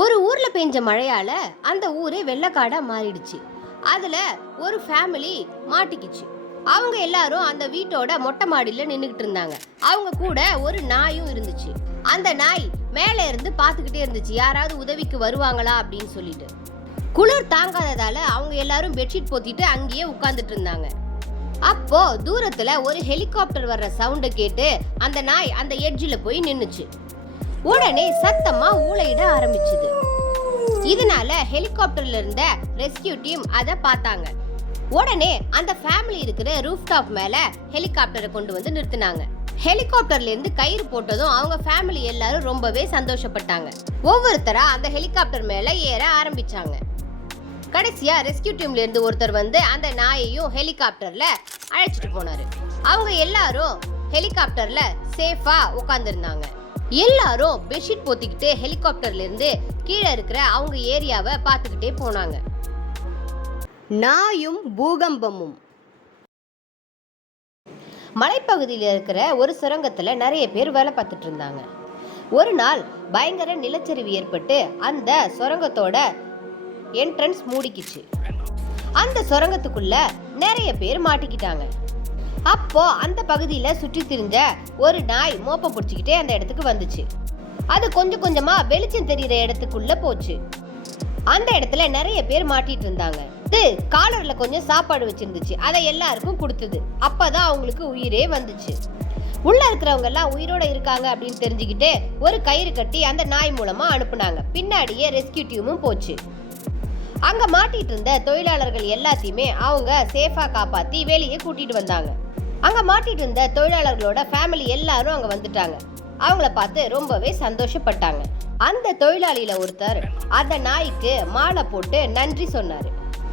ஒரு ஊர்ல பெஞ்ச மழையால அந்த ஊரே வெள்ளக்காடா மாறிடுச்சு. அதுல ஒரு ஃபேமிலி மாட்டிக்கிச்சு. அவங்க எல்லாரும் அந்த வீட்டோட மொட்டை மாடியில நின்னுகிட்டு இருந்தாங்க. அவங்க கூட ஒரு நாயும் இருந்துச்சு. அந்த நாய் மேல இருந்து பாத்துக்கிட்டே இருந்துச்சு, யாராவது உதவிக்கு வருவாங்களா அப்படின்னு சொல்லிட்டு. குளிர் தாங்காததால அவங்க எல்லாரும் பெட்ஷீட் போத்திட்டு அங்கேயே உட்கார்ந்துட்டு இருந்தாங்க. அப்போ தூரத்துல ஒரு ஹெலிகாப்டர் வர்ற சவுண்ட கேட்டு அந்த நாய் அந்த எட்ஜில் போய் நின்னுச்சு. உடனே சத்தமா ஊளையிட ஆரம்பிச்சுது. இதனால ஹெலிகாப்டர்ல இருந்த ரெஸ்கியூ டீம் அதை பார்த்தாங்க. உடனே அந்த ஃபேமிலி இருக்கிற ரூஃப் டாப் மேல ஹெலிகாப்டரை கொண்டு வந்து நிறுத்தினாங்க. ஹெலிகாப்டர்ல இருந்து கயிறு போட்டதும் அவங்க ஃபேமிலி எல்லாரும் ரொம்பவே சந்தோஷப்பட்டாங்க. ஒவ்வொருத்தரா அந்த ஹெலிகாப்டர் மேல ஏற ஆரம்பிச்சாங்க. கடைசியா ரெஸ்கியூ டீம்ல இருந்து ஒருத்தர் வந்து அந்த நாயையும் ஹெலிகாப்டர்ல அழைச்சிட்டு போனாரு. அவங்க எல்லாரும் ஹெலிகாப்டர்ல சேஃபா உட்கார்ந்துருந்தாங்க. எல்லாரும் பெட்ஷீட் போத்திக்கிட்டு ஹெலிகாப்டர்ல இருந்து கீழே இருக்கிற அவங்க ஏரியாவை பார்த்துக்கிட்டே போனாங்க. நாயும் பூகம்பமும். மலைப்பகுதியில் இருக்கிற ஒரு சுரங்கத்துல நிறைய பேர் வேலை பார்த்துட்டு இருந்தாங்க. ஒரு நாள் பயங்கர நிலச்சரிவு ஏற்பட்டு அந்த சுரங்கத்தோட என்ட்ரன்ஸ் மூடிக்கிச்சு. அந்த சுரங்கத்துக்குள்ள நிறைய பேர் மாட்டிக்கிட்டாங்க. அப்போ அந்த பகுதியில சுற்றி திரிஞ்ச ஒரு நாய் மோப்பம் பிடிச்சிக்கிட்டே அந்த இடத்துக்கு வந்துச்சு. அது கொஞ்சம் கொஞ்சமா வெளிச்சம் தெரிகிற இடத்துக்குள்ள போச்சு. அந்த இடத்துல நிறைய பேர் மாட்டிட்டு இருந்தாங்க. இது காலர்ல கொஞ்சம் சாப்பாடு வச்சிருந்துச்சு. அதை எல்லாருக்கும் கொடுத்தது. அப்பதான் அவங்களுக்கு உயிரே வந்துச்சு. உள்ள இருக்கிறவங்க எல்லாம் உயிரோட இருக்காங்க அப்படின்னு தெரிஞ்சுக்கிட்டு ஒரு கயிறு கட்டி அந்த நாய் மூலமா அனுப்புனாங்க. பின்னாடியே ரெஸ்கியூ டீமும் போச்சு. அங்க மாட்டிட்டு இருந்த தொழிலாளர்கள் எல்லாத்தையுமே அவங்க சேஃபா காப்பாத்தி வெளியே கூட்டிட்டு வந்தாங்க. அங்க மாட்டிட்டு இருந்த தொழிலாளர்களோட ஃபேமிலி எல்லாரும் அங்க வந்துட்டாங்க. அவங்கள பார்த்து ரொம்பவே சந்தோஷப்பட்டாங்க. அந்த தொழிலாளியில ஒருத்தர் அந்த நாய்க்கு மாலை போட்டு நன்றி சொன்னாரு.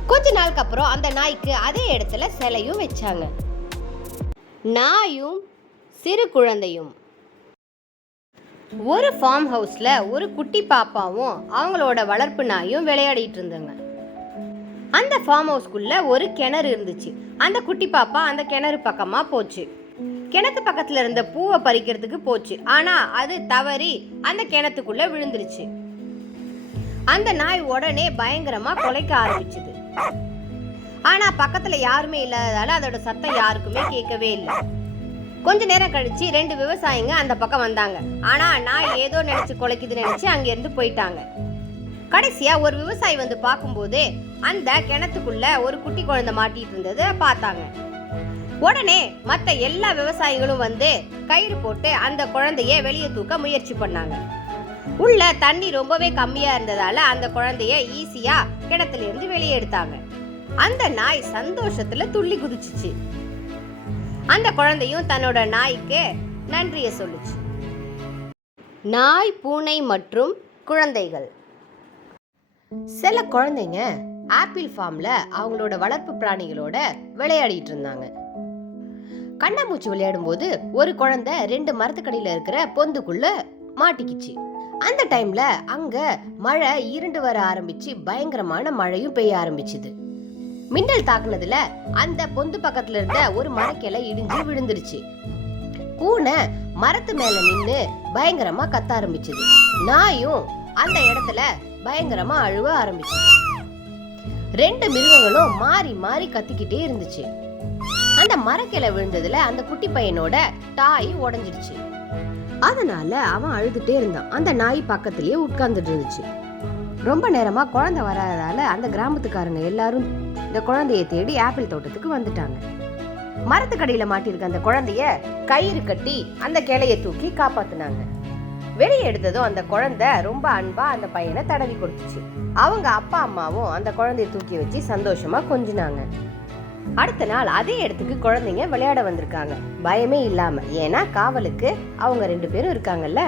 கொஞ்ச நாளுக்கு அப்புறம் அந்த நாய்க்கு அதே இடத்துல சிலையும் வச்சாங்க. நாயும் சிறு குழந்தையும். ஒரு ஃபார்ம் ஹவுஸ்ல ஒரு குட்டி பாப்பாவும் அவங்களோட வளர்ப்பு நாயும் விளையாடிட்டு இருந்தாங்க. அந்த ஃபார்ம் ஹவுஸ்க்குள்ள ஒரு கிணறு இருந்துச்சு. அந்த குட்டி பாப்பா அந்த கிணறு பக்கமா போச்சு. கிணத்து பக்கத்துல இருந்த பூவை பறிக்கிறதுக்கு போச்சு. ஆனா அது தவறி அந்த கிணத்துக்குள்ள விழுந்துருச்சு. அந்த நாய் உடனே பயங்கரமா குலைக்க ஆரம்பிச்சுது. ஆனா பக்கத்துல யாருமே இல்லாததால அதோட சத்தம் யாருக்குமே கேட்கவே இல்லை. கொஞ்ச நேரம் கழிச்சு 2 விவசாயிங்க அந்த பக்கம் வந்தாங்க. ஆனா நாய் ஏதோ நினைச்சு குலைக்குதுன்னு நினைச்சு அங்க இருந்து போயிட்டாங்க. கடைசியா ஒரு விவசாயி வந்து பார்க்கும்போது அந்த கிணத்துக்குள்ள ஒரு குட்டி குழந்தை மாட்டிட்டு இருந்ததை பார்த்தாங்க. உடனே மற்ற எல்லா விவசாயிகளும் வந்து கயிறு போட்டு அந்த குழந்தைய வெளியே தூக்க முயற்சி பண்ணாங்க. உள்ள தண்ணி ரொம்பவே கம்மியா இருந்ததால அந்த குழந்தைய ஈஸியா கிணத்துல இருந்து வெளியே எடுத்தாங்க. அந்த நாய் சந்தோஷத்துல துள்ளி குதிச்சுச்சு. அந்த குழந்தையும் தன்னோட நாய்க்கு நன்றிய சொல்லுச்சு. நாய், பூனை மற்றும் குழந்தைகள். சில குழந்தைங்க ஆப்பிள் ஃபார்ம்ல அவங்களோட வளர்ப்பு பிராணிகளோட விளையாடிட்டு இருந்தாங்க. கண்ணாமூச்சி விளையாடும் போது ஒரு குழந்தை 2 மரத்துக்கடியில இருக்கிற பொந்துக்குள்ள மாட்டிக்கிச்சு. அந்த டைம்ல அங்க மழை இருண்டு வர ஆரம்பிச்சு பயங்கரமான மழையும் பெய்ய ஆரம்பிச்சுது. மின்னல் தாக்குனதுல அந்த பொந்து பக்கத்துல இருந்த ஒரு மரக்கிளை இடிஞ்சு விழுந்துருச்சு. பூனை மரத்து மேல நின்னு பயங்கரமா கத்த ஆரம்பிச்சது. நாயும் அந்த இடத்துல பயங்கரமா அழுவ ஆரம்பிச்சு. 2 மிருகங்களும் மாறி மாறி கத்திக்கிட்டே இருந்துச்சு. அந்த மரக்கிளை விழுந்ததுல அந்த குட்டி பையனோட டாய் உடைஞ்சிடுச்சு. அதனால அவன் அழுதுட்டே இருந்தான். அந்த நாய் பக்கத்திலேயே உட்கார்ந்துட்டு இருந்துச்சு. ரொம்ப நேரமா குழந்தை வராததால அந்த கிராமத்துக்காரங்க எல்லாரும் இந்த குழந்தைய தேடி ஆப்பிள் தோட்டத்துக்கு வந்துட்டாங்க. மரத்துக்கடியில மாட்டிருக்க அந்த குழந்தைய கயிறு கட்டி அந்த கிளைய தூக்கி காப்பாத்தினாங்க. வெளியே எடுத்ததும் அந்த குழந்தை ரொம்ப அன்பா அந்த பையனை தடவி கொடுத்துச்சு. அவங்க அப்பா அம்மாவும் அந்த குழந்தைய தூக்கி வச்சு சந்தோஷமா கொஞ்சினாங்க. அடுத்த நாள் அதே இடத்துக்கு குழந்தைங்க விளையாட வந்திருக்காங்க, பயமே இல்லாம. ஏன்னா காவலுக்கு அவங்க 2 பேரும் இருக்காங்கல்ல.